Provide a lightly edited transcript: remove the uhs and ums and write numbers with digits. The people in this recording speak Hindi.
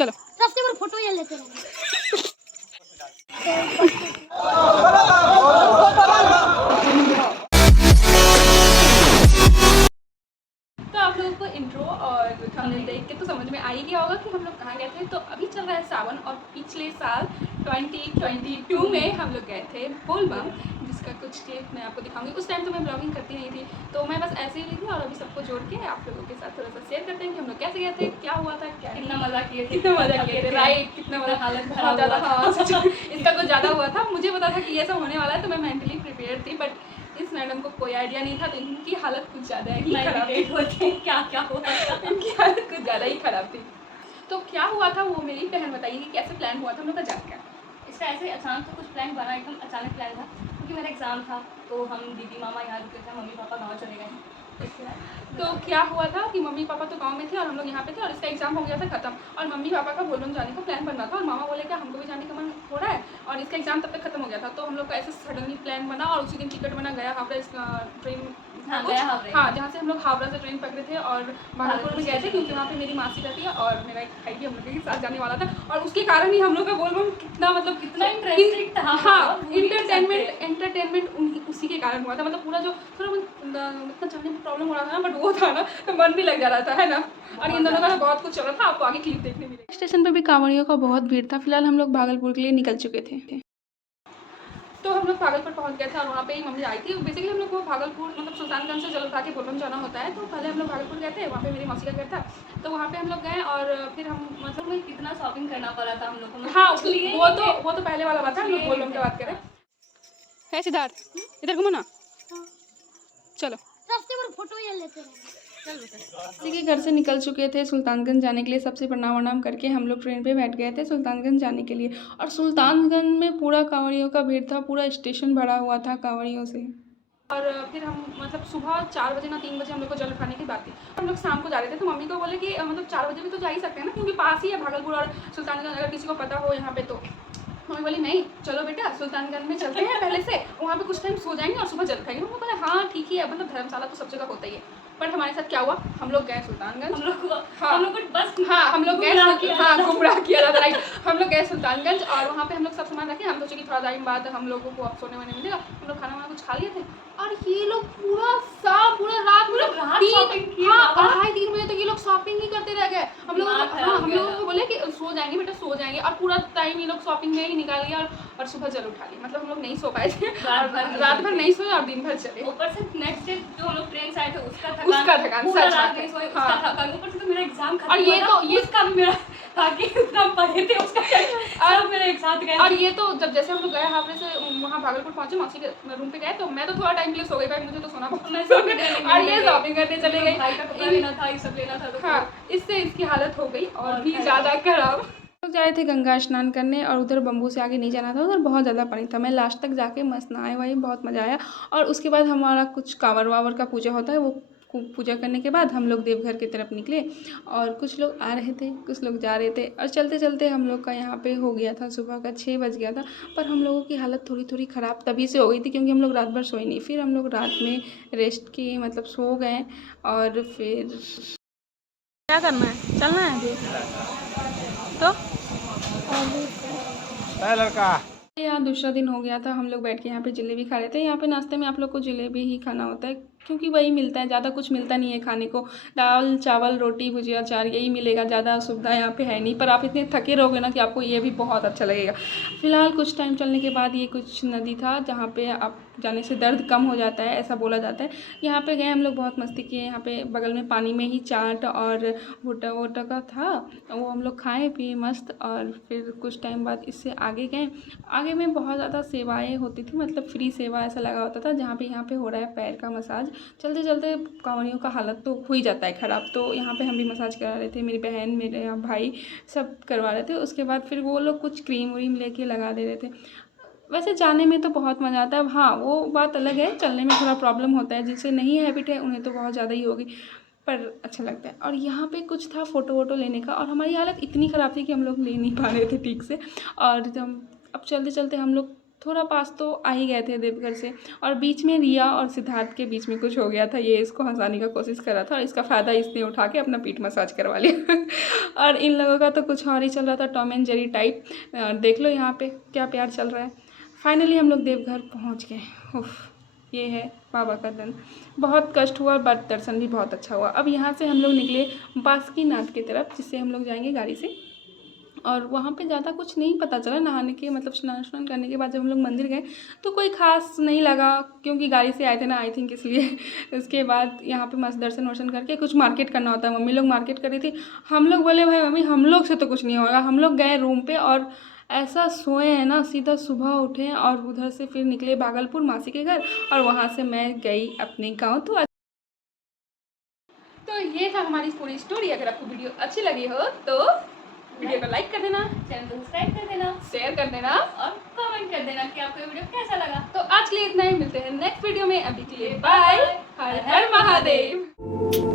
चलो रास्ते पर फोटो ये लेते रहेंगे। तो आप लोगों को इंट्रो और थंबनेल देख के तो समझ में आ ही गया होगा कि हम लोग कहाँ गए थे। तो अभी चल रहा है सावन और पिछले साल 2022 में हम लोग गए थे बोलबम, जिसका कुछ क्लिप मैं आपको दिखाऊंगी। उस टाइम तो मैं ब्लॉगिंग करती नहीं थी, तो मैं बस ऐसे ही ली थी। और अभी सबको जोड़ के आप लोगों के साथ थोड़ा सा शेयर करते हैं कि हम लोग कैसे गए थे, क्या हुआ था, क्या कितना मजा किए थे, कितना मजा किए थे। राइट, कितना मजा, हालत बहुत ज़्यादा। हाँ सच में इसका कुछ ज़्यादा हुआ था। मुझे पता था कि ये सब होने वाला है, तो मैं मेंटली प्रिपेयर थी, बट इस मैडम को कोई आइडिया नहीं था, तो इनकी हालत कुछ ज़्यादा ही खराब थी। क्या क्या हुआ था। इनकी हालत कुछ ज़्यादा ही खराब थी। तो क्या हुआ था वो मेरी बहन बताइए कि कैसे प्लान हुआ था हम लोग का जाकर। इसका ऐसे अचानक तो कुछ प्लान बना, एकदम अचानक प्लान था, क्योंकि मेरा एग्जाम था। तो हम दीदी मामा यहाँ रुके थे, मम्मी पापा गाँव चले गए। तो क्या हुआ था कि मम्मी पापा तो गांव में थे और हम लोग यहाँ पे थे, और इसका एग्जाम हो गया था खत्म। और मम्मी पापा का बोलबम जाने का प्लान बन रहा था, और मामा बोले कि हमको भी जाने का मन हो रहा है, और इसका एग्जाम तब तक खत्म हो गया था। तो हम लोग का ऐसे सडनली प्लान बना, और उसी दिन टिकट बना गया हावड़ा ट्रेन। हाँ, गया हावड़ा। हाँ, जहाँ से हम लोग हावड़ा से ट्रेन पकड़े थे और भागलपुर में गए थे, क्योंकि वहाँ पे मेरी मासी रहती है और मेरा एक भाई भी हम लोग के साथ जाने वाला था। और उसके कारण ही हम लोग का बोलबम कितना मतलब कितना इंटरेस्टिंग था। हाँ, एंटरटेनमेंट उसी के कारण हुआ था। मतलब पूरा जो थोड़ा इतना जाने में प्रॉब्लम हो रहा था ना, बट वो था ना, तो मन भी लग जा रहा था, है ना। और इन दोनों का बहुत कुछ चल रहा था, आपको आगे क्लिप देखने मिलेगी। स्टेशन पे भी कांवड़ियों का बहुत भीड़ था। फिलहाल हम लोग भागलपुर के लिए निकल चुके थे। तो हम लोग भागलपुर पहुंच गए थे, और वहाँ पे ही मम्मी आई थी। बेसिकली हम लोग को भागलपुर मतलब सुल्तानगंज से जल उठा के बोलबम जाना होता है। तो पहले हम लोग भागलपुर गए थे, वहाँ पे मेरी मौसी का घर था, तो वहाँ पे हम लोग गए। और फिर हम मतलब में कितना शॉपिंग करना पड़ा था हम लोग को। हाँ, वो तो पहले वाला बात है, हम लोग बोलबम की बात करें। है सिद्धार्थ, इधर घूमो ना, चलो रास्ते पर फोटो ये लेते रहेंगे। किसी के घर से निकल चुके थे सुल्तानगंज जाने के लिए। सबसे प्रणाम वनाम करके हम लोग ट्रेन पे बैठ गए थे सुल्तानगंज जाने के लिए। और सुल्तानगंज में पूरा कांवड़ियों का भीड़ था, पूरा स्टेशन भरा हुआ था कांवड़ियों से। और फिर हम मतलब सुबह 4 बजे ना 3 बजे हम लोग को जल उठाने की बात थी। हम लोग शाम को जा रहे थे, तो मम्मी को बोले कि मतलब 4 बजे भी तो जा ही सकते हैं ना, क्योंकि पास ही है भागलपुर और सुल्तानगंज, अगर किसी को पता हो यहाँ पे। तो मम्मी बोली नहीं, चलो बेटा सुल्तानगंज में चलते हैं पहले से, वहाँ पे कुछ टाइम सो जाएंगे और सुबह जल खाएंगे। मम्मी बोले हाँ ठीक ही है, मतलब धर्मशाला तो सब जगह होता ही है। बट हमारे साथ क्या हुआ, हम लोग गए सुल्तानगंज। हम लोग को बस हम लोग गए, हाँ गुमराह किया था, राइट। हम लोग गए सुल्तानगंज, और वहाँ पे हम लोग सब सामान रखे। हम सोचे कि थोड़ा टाइम बाद हम लोगों को अब सोने वोने मिलेगा। हम लोग खाना वाना कुछ खा लिए थे, और ये लोग पूरा रात 2:30-3 बजे तक ये लोग शॉपिंग ही करते रह गए। हम लोगों को बोले कि सो जाएंगे बेटा, सो जाएंगे, और पूरा टाइम ये लोग शॉपिंग में ही निकाल लिया, और सुबह जल उठा लिया। मतलब हम लोग नहीं सो पाए थे, रात भर नहीं सोए और दिन भर चले। ऊपर से नेक्स्ट डे जो हम लोग ट्रेन से आए थे उसका थकान, पूरा रात नहीं सोए, उसका थकान, ऊपर से तो मेरा एग्जाम खत्म। और ये उसका भी मेरा ताकि उतना पढ़े थे उसका सब मेरे एक साथ गए। और ये तो जब जैसे हम लोग गए हावड़े से वहाँ भागलपुर पहुंचे, मौसी के रूम पे गए, तो मैं तो थोड़ा टाइम के लिए सो गई भाई, मुझे तो सोना बहुत। और ये शॉपिंग करने चले गए, भाई का कपड़ा लेना था, ये सब लेना था। तो हाँ, इससे इसकी हालत हो गई और भी ज़्यादा खराब। लोग जा रहे थे गंगा स्नान करने, और उधर बम्बू से आगे नहीं जाना था, उधर बहुत ज़्यादा पानी था। मैं लास्ट तक जाके मस्त नहाए वाई, बहुत मज़ा आया। और उसके बाद हमारा कुछ कांवर वावर का पूजा होता है, वो पूजा करने के बाद हम लोग देवघर की तरफ निकले। और कुछ लोग आ रहे थे, कुछ लोग जा रहे थे, और चलते चलते हम लोग का यहाँ पे हो गया था सुबह का 6 बज गया था। पर हम लोगों की हालत थोड़ी थोड़ी ख़राब तभी से हो गई थी, क्योंकि हम लोग रात भर सोए नहीं। फिर हम लोग रात में रेस्ट किए, मतलब सो गए। और फिर क्या करना है, चलना है अभी तो लड़का। यहाँ दूसरा दिन हो गया था। हम लोग बैठ के यहाँ पे जलेबी खा रहे थे। यहाँ पे नाश्ते में आप लोग को जलेबी ही खाना होता है, क्योंकि वही मिलता है, ज़्यादा कुछ मिलता नहीं है खाने को। दाल चावल रोटी भुजिया अचार यही मिलेगा, ज़्यादा सुविधा यहाँ पे है नहीं। पर आप इतने थके रहोगे ना कि आपको ये भी बहुत अच्छा लगेगा। फिलहाल कुछ टाइम चलने के बाद ये कुछ नदी था जहाँ पे आप जाने से दर्द कम हो जाता है, ऐसा बोला जाता है। यहाँ पे गए हम लोग, बहुत मस्ती किए। यहाँ पे बगल में पानी में ही चाट और भुट्टा वोटा का था, वो हम लोग खाए पिए मस्त। और फिर कुछ टाइम बाद इससे आगे गए। आगे में बहुत ज़्यादा सेवाएं होती थी, मतलब फ्री सेवा ऐसा लगा होता था, जहाँ पे यहाँ पे हो रहा है पैर का मसाज। चलते चलते कांवड़ियों का हालत तो हो ही जाता है ख़राब, तो यहाँ पे हम भी मसाज करा रहे थे, मेरी बहन मेरे भाई सब करवा रहे थे। उसके बाद फिर वो लोग कुछ क्रीम व्रीम लेके लगा दे रहे थे। वैसे जाने में तो बहुत मज़ा आता है, हाँ वो बात अलग है, चलने में थोड़ा प्रॉब्लम होता है। जिनसे नहीं हैबिट है उन्हें तो बहुत ज़्यादा ही होगी, पर अच्छा लगता है। और यहाँ पे कुछ था फ़ोटो वोटो लेने का, और हमारी हालत इतनी ख़राब थी कि हम लोग ले नहीं पा रहे थे ठीक से। और जब अब चलते चलते हम लोग थोड़ा पास तो आ ही गए थे देवघर से, और बीच में रिया और सिद्धार्थ के बीच में कुछ हो गया था, ये इसको हंसाने का कोशिश कर रहा था और इसका फ़ायदा इसने उठा के अपना पीठ मसाज करवा लिया और इन लोगों का तो कुछ और ही चल रहा था, टॉम एंड जेरी टाइप। देख लो यहाँ पे क्या प्यार चल रहा है। फाइनली हम लोग देवघर पहुँच गए। उफ, ये है बाबा का दिन। बहुत कष्ट हुआ बट दर्शन भी बहुत अच्छा हुआ। अब यहाँ से हम लोग निकले बासुकीनाथ की तरफ, जिससे हम लोग जाएंगे गाड़ी से, और वहाँ पे ज़्यादा कुछ नहीं पता चला नहाने के, मतलब स्नान करने के बाद जब हम लोग मंदिर गए तो कोई खास नहीं लगा, क्योंकि गाड़ी से आए थे ना, आई थिंक इसलिए। उसके बाद यहाँ पे मस्त दर्शन वर्शन करके कुछ मार्केट करना होता है, मम्मी लोग मार्केट कर रही थी, हम लोग बोले भाई मम्मी हम लोग से तो कुछ नहीं होगा। हम लोग गए रूम पे और ऐसा सोए हैं ना, सीधा सुबह उठे और उधर से फिर निकले भागलपुर मासी के घर, और वहाँ से मैं गई अपने गाँव। तो ये था हमारी पूरी स्टोरी। अगर आपको वीडियो अच्छी लगी हो तो वीडियो को लाइक कर देना, चैनल को सब्सक्राइब कर देना शेयर कर देना, और कमेंट कर देना कि आपको ये वीडियो कैसा लगा। तो आज के लिए इतना ही, मिलते हैं नेक्स्ट वीडियो में। अभी के लिए बाय। हर हर महादेव।